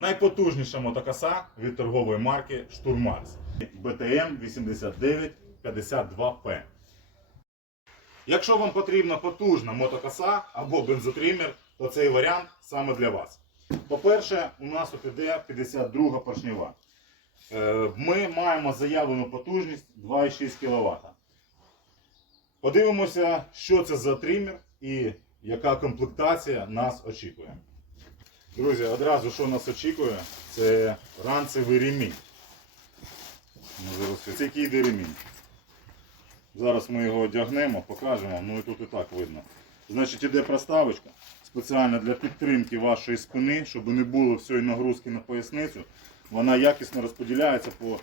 Найпотужніша мотокоса від торгової марки Штурмакс BTM 8952P. Якщо вам потрібна потужна мотокоса або бензотример, то цей варіант саме для вас. По-перше, у нас тут іде 52 поршнева. Е, Ми маємо заявлену потужність 2,6 кВт. Подивимося, що це за тример і яка комплектація нас очікує. Друзі, одразу що нас очікує, це ранцевий ремінь. Ну, Це який йде ремінь. Зараз ми його одягнемо, покажемо, ну і тут і так видно. Значить, іде проставочка спеціально для підтримки вашої спини, щоб не було всієї нагрузки на поясницю. Вона якісно розподіляється по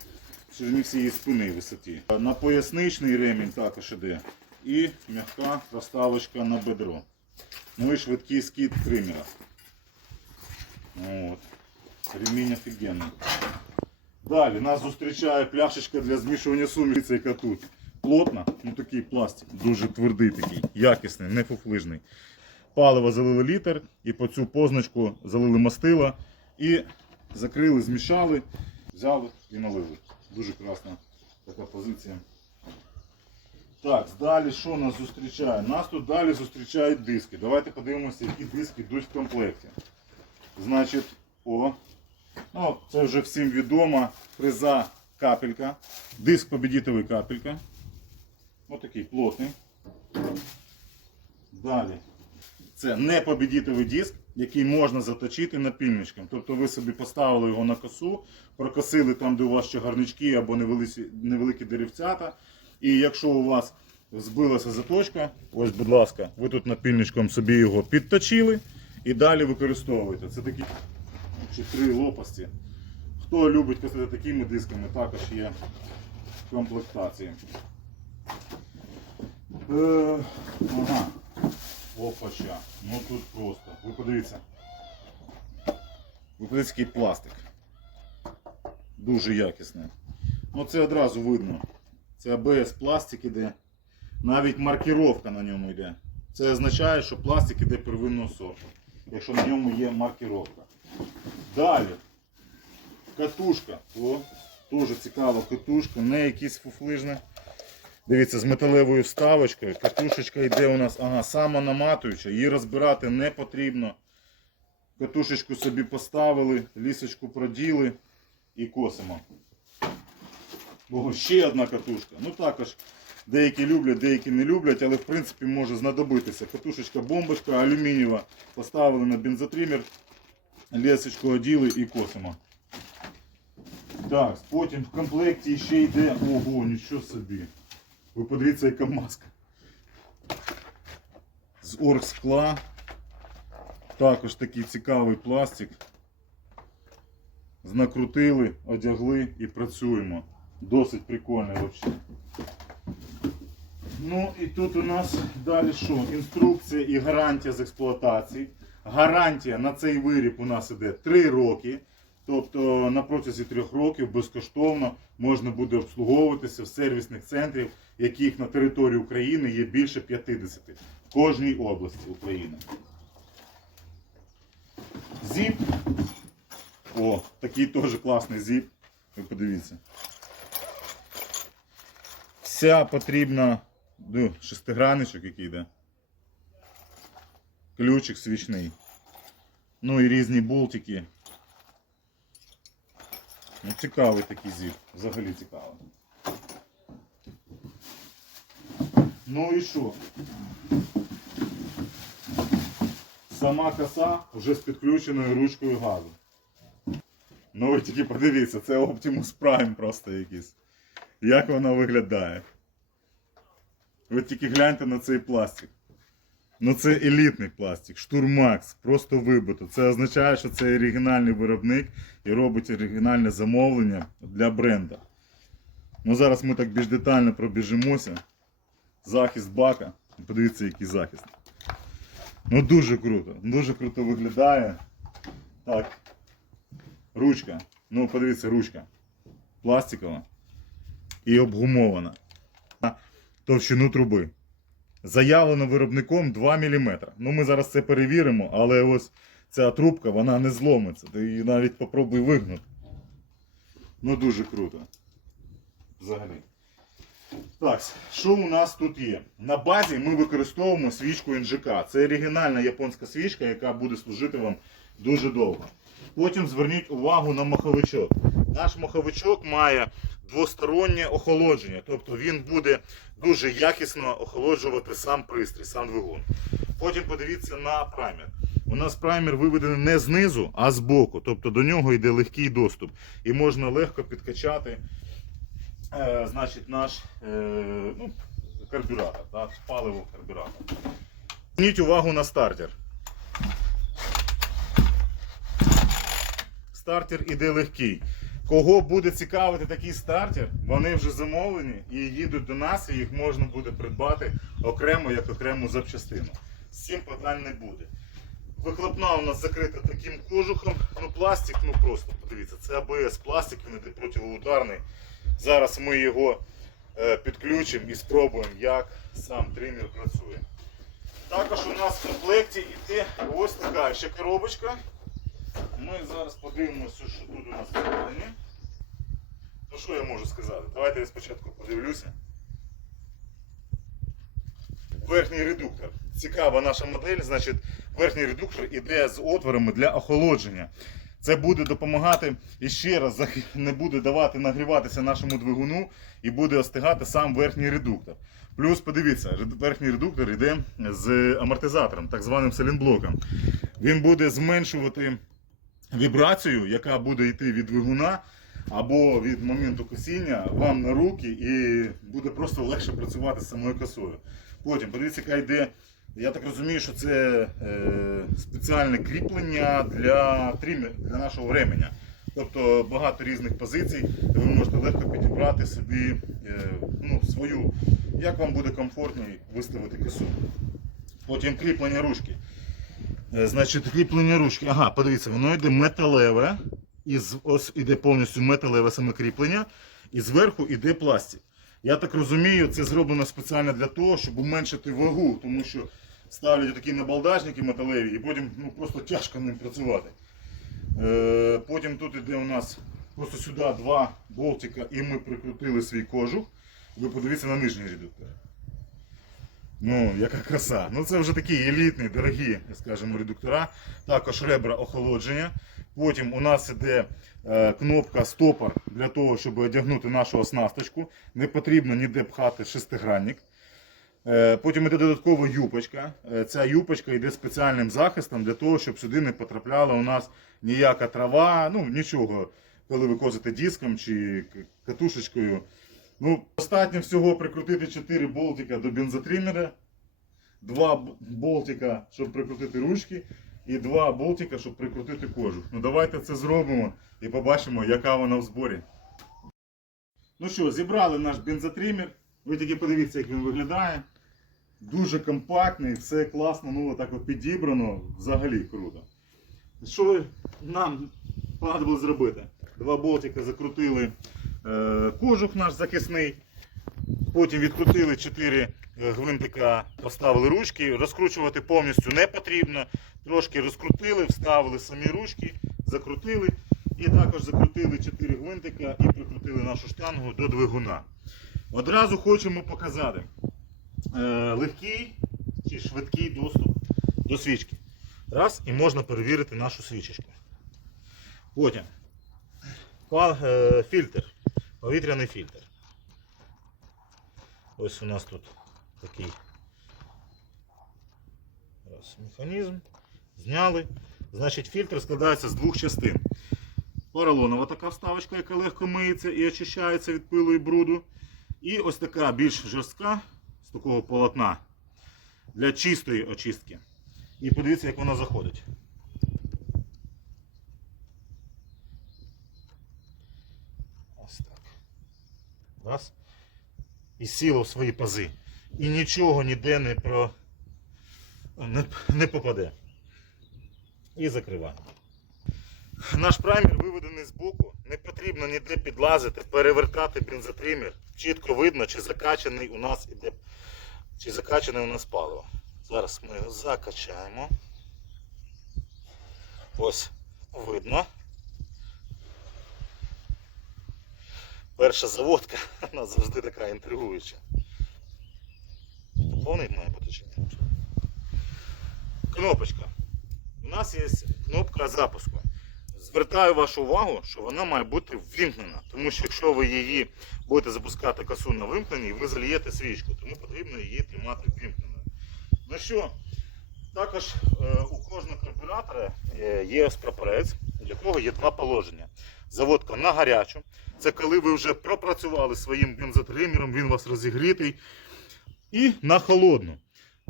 ширині всієї спини висоті. На поясничний ремінь також іде. І м'яка проставочка на бедро. Ну і швидкий скид тримера. От. Ремінь офігенний. Далі нас зустрічає пляшечка для змішування суміші, яка тут. Плотна, ну такий пластик, дуже твердий такий, якісний, не фуфлижний. Паливо залили літр і по цю позначку залили мастила і закрили, змішали, взяли і налили. Дуже класна така позиція. Так, далі що нас зустрічає? Нас тут далі зустрічають диски. Давайте подивимося, які диски йдуть в комплекті. Значить, о, ну, це вже всім відомо. Фреза капелька. Диск победітовий капелька. Ось такий плотний. Далі. Це не победітовий диск, який можна заточити напільничком. Тобто ви собі поставили його на косу, прокосили там, де у вас ще гарнички або невеликі, невеликі деревцята. І якщо у вас збилася заточка, ось, будь ласка, ви тут напільничком собі його підточили і далі використовуєте. Це такі чи три лопасті. Хто любить косити такими дисками, також є в комплектації. Е, ага. Опача. Ну тут просто. Ви подивіться. Ви подивіться, який пластик. Дуже якісний. Ну це одразу видно. Це АБС пластик іде. Навіть маркіровка на ньому йде. Це означає, що пластик іде первинного сорту. Якщо на ньому є маркіровка. Далі. Катушка. О, дуже цікава катушка, не якісь фуфлижне. Дивіться, з металевою вставочкою. Катушечка йде у нас ага, самонаматуюча, її розбирати не потрібно. Катушечку собі поставили, лісочку проділи і косимо. О, ще одна катушка. Ну також деякі люблять, деякі не люблять, але в принципі може знадобитися. Катушечка бомбочка алюмінієва. Поставили на бензотример, лісочку оділи і косимо. Так, потім в комплекті ще йде. Ого, нічого собі. Ви подивіться, яка маска. З оргскла. Також такий цікавий пластик. Накрутили, одягли і працюємо. Досить прикольний взагалі. Ну і тут у нас далі що? Інструкція і гарантія з експлуатації. Гарантія на цей виріб у нас іде 3 роки. Тобто на протязі 3 років безкоштовно можна буде обслуговуватися в сервісних центрів, яких на території України є більше 50 в кожній області України. Зіп. О, такий теж класний зіп. Ви подивіться. Вся потрібна ну, шестигранничок, який йде. Ключик свічний. Ну і різні болтики. Ну, цікавий такий зіп. Взагалі цікавий. Ну і що? Сама коса вже з підключеною ручкою газу. Ну ви тільки подивіться, це Optimus Prime просто якийсь. Як вона виглядає? Ви тільки гляньте на цей пластик. Ну це елітний пластик, Штурмакс, просто вибито. Це означає, що це оригінальний виробник і робить оригінальне замовлення для бренда. Ну зараз ми так більш детально пробіжимося. Захист бака. Подивіться, який захист. Ну дуже круто. Дуже круто виглядає. Так. Ручка. Ну, подивіться, ручка. Пластикова і обгумована. Товщину труби. Заявлено виробником 2 мм. Ну, ми зараз це перевіримо, але ось ця трубка вона не зломиться. Ти її навіть попробуй вигнути. Ну дуже круто. Взагалі. Так, що у нас тут є? На базі ми використовуємо свічку НЖК. Це оригінальна японська свічка, яка буде служити вам дуже довго. Потім зверніть увагу на маховичок. Наш маховичок має двостороннє охолодження, тобто він буде дуже якісно охолоджувати сам пристрій, сам двигун. Потім подивіться на праймер. У нас праймер виведений не знизу, а збоку. Тобто до нього йде легкий доступ. І можна легко підкачати е, значить, наш е, ну, карбюратор, так, паливо карбюратор. Зверніть увагу на стартер. Стартер іде легкий. Кого буде цікавити такий стартер, вони вже замовлені і їдуть до нас, і їх можна буде придбати окремо як окрему запчастину. З цим питань не буде. Вихлопна у нас закрита таким кожухом. Ну, пластик, ну просто подивіться, це АБС пластик, він іде противоударний. Зараз ми його е, підключимо і спробуємо, як сам тример працює. Також у нас в комплекті йде ось така ще коробочка. Ми зараз подивимося, що тут у нас всередині. Ну що я можу сказати? Давайте я спочатку подивлюся. Верхній редуктор. Цікава наша модель. Значить, верхній редуктор іде з отворами для охолодження. Це буде допомагати і ще раз не буде давати нагріватися нашому двигуну і буде остигати сам верхній редуктор. Плюс, подивіться, верхній редуктор йде з амортизатором, так званим селінблоком. Він буде зменшувати вібрацію, яка буде йти від двигуна або від моменту косіння вам на руки, і буде просто легше працювати з самою косою. Потім подивіться, яка йде. Я так розумію, що це е, спеціальне кріплення для для нашого ременя. Тобто багато різних позицій, де ви можете легко підібрати собі е, ну, свою, як вам буде комфортніше виставити косу. Потім кріплення ручки. Е, Значить, кріплення ручки. Ага, подивіться, воно йде металеве. І ось іде повністю металеве саме кріплення, і зверху йде пластик. Я так розумію, це зроблено спеціально для того, щоб уменшити вагу, тому що ставлять такі набалдажники металеві і потім ну, просто тяжко ним працювати. Е, потім тут іде у нас просто сюди два болтика, і ми прикрутили свій кожух. Ви подивіться на нижній редуктор. Ну, яка краса. Ну це вже такі елітні, дорогі, скажімо, редуктора. Також ребра охолодження. Потім у нас іде е, кнопка стопор для того, щоб одягнути нашу оснасточку. Не потрібно ніде пхати шестигранник. Е, потім йде додаткова юпочка. Е, ця юпочка йде спеціальним захистом для того, щоб сюди не потрапляла у нас ніяка трава, ну нічого, коли ви козите диском чи катушечкою. Ну, достатньо всього прикрутити 4 болтика до бензотримера, 2 б- болтика, щоб прикрутити ручки, і 2 болтика, щоб прикрутити кожух. Ну давайте це зробимо і побачимо, яка вона в зборі. Ну що, зібрали наш бензотример. Ви тільки подивіться, як він виглядає. Дуже компактний, все класно, ну отак от підібрано, взагалі круто. Що нам треба зробити? Два болтика закрутили е, кожух наш захисний. Потім відкрутили 4 гвинтика, поставили ручки. Розкручувати повністю не потрібно. Трошки розкрутили, вставили самі ручки, закрутили. І також закрутили 4 гвинтика і прикрутили нашу штангу до двигуна. Одразу хочемо показати е, легкий чи швидкий доступ до свічки. Раз, і можна перевірити нашу свічечку. Потім е, фільтр, повітряний фільтр. Ось у нас тут такий механізм. Зняли. Значить, фільтр складається з двох частин. Поролонова така вставочка, яка легко миється і очищається від пилу і бруду. І ось така більш жорстка з такого полотна для чистої очистки. І подивіться, як вона заходить. Ось так. Раз. І сіло в свої пази. І нічого ніде не про не, не попаде. І закриваємо. Наш праймер виведений з боку. Не потрібно ніде підлазити, перевертати бензотример. Чітко видно, чи закачаний у нас іде, чи закачане у нас паливо. Зараз ми його закачаємо. Ось видно. Перша заводка, вона завжди така інтригуюча. Повний має бути чи ні? Кнопочка. Нас є кнопка запуску. Звертаю вашу увагу, що вона має бути ввімкнена. Тому що якщо ви її будете запускати косу на вимкненні, ви зальєте свічку, тому потрібно її тримати ввімкненою. Ну що, також е, у кожного карбюратора е, є прапорець, у якого є два положення. Заводка на гарячу. Це коли ви вже пропрацювали своїм бензотримером, він у вас розігрітий. І на холодну.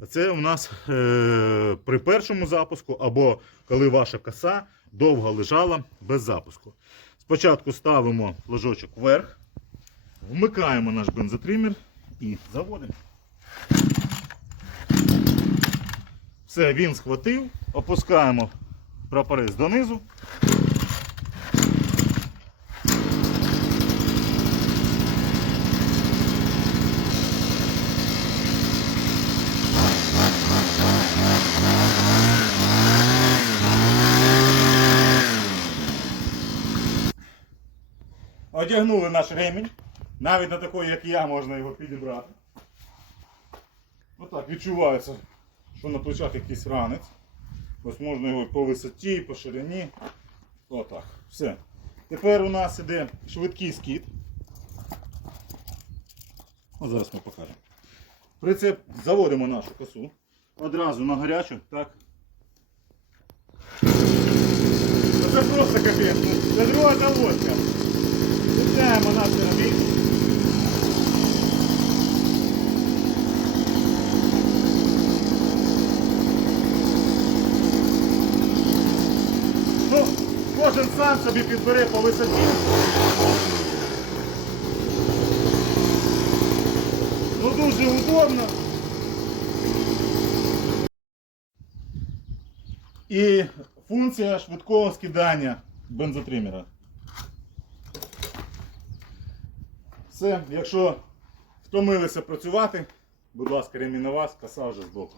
Це у нас е, при першому запуску, або коли ваша коса довго лежала без запуску. Спочатку ставимо флажочок вверх, вмикаємо наш бензотример і заводимо. Все, він схватив, опускаємо прапорець донизу. Одягнули наш ремінь. Навіть на такий, як я, можна його підібрати. Отак, відчувається, що на плечах якийсь ранець. Ось можна його по висоті, по ширині. Отак. Все. Тепер у нас іде швидкий скид. Ось зараз ми покажемо. Прицеп заводимо нашу косу. Одразу на гарячу, так. Це просто капець. Це друга заводка. Цепляємо наш ремінь. Ну, кожен сам собі підбере по висоті. Ну дуже удобно. І функція швидкого скидання бензотримера. Все, якщо втомилися працювати, будь ласка, ремінь на вас, коса вже збоку.